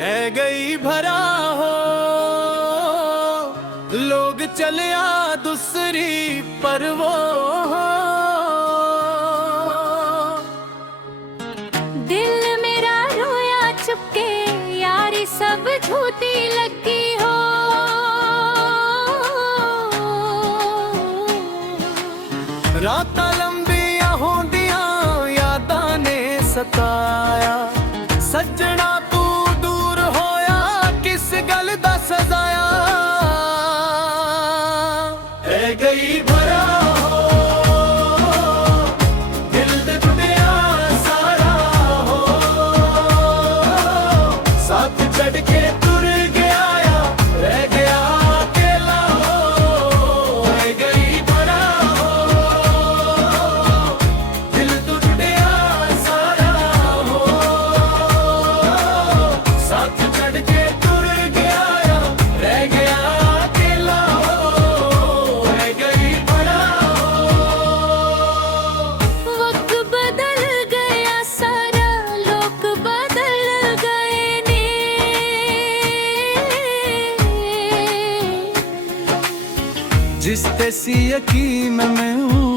ऐ गई भरा हो लोग चलिया दूसरी पर वो दिल मेरा रोया चुपके यारी सब झूठी लगी हो। रात लंबिया होंदिया यादां ने सताया सज्जना तू दूर होया किस गल दा सजाया। ऐ गई भरा हो दिल दे टुटिया सारा हो साथ छड़ के तुर गया या रह गया अकेला हो। ऐ गई भरा हो दिल टुटिया सारा हो साथ छड़ के तुर गया या रह गया अकेला हो। ऐ गई भरा वक्त बदल गया सारा लोग बदल गए ने। जिस ते सी यकीन में हूँ